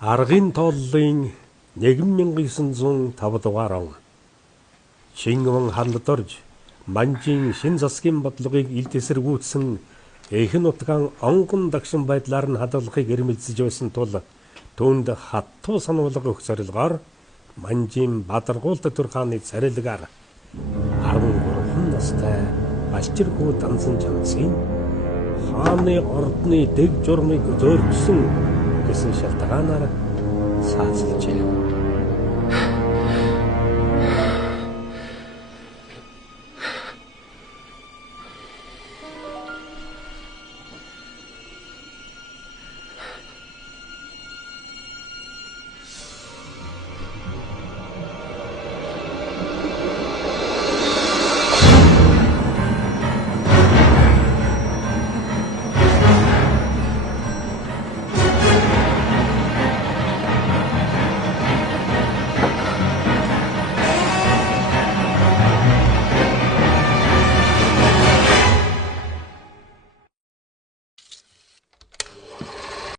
Аргын тооллын 1905 дугаар он Шингэн ханд орж Манжийн шин засгийн бодлогыг илт эсэргүүцсэн эхэн нутгаан онгон дагшин байдлаар нь хадгалахыг эрмэлзэж байсан тул түүнд хаттуу сануулга өгөх зорилгоор Манжийн Бадаргуул Төтөр хааны царилгаар 13 настай Балчирхүү Дансан Чамсын хааны ордны дэг журмыг зөрчсөн гэсэн шалтгаанаар сааслжээ.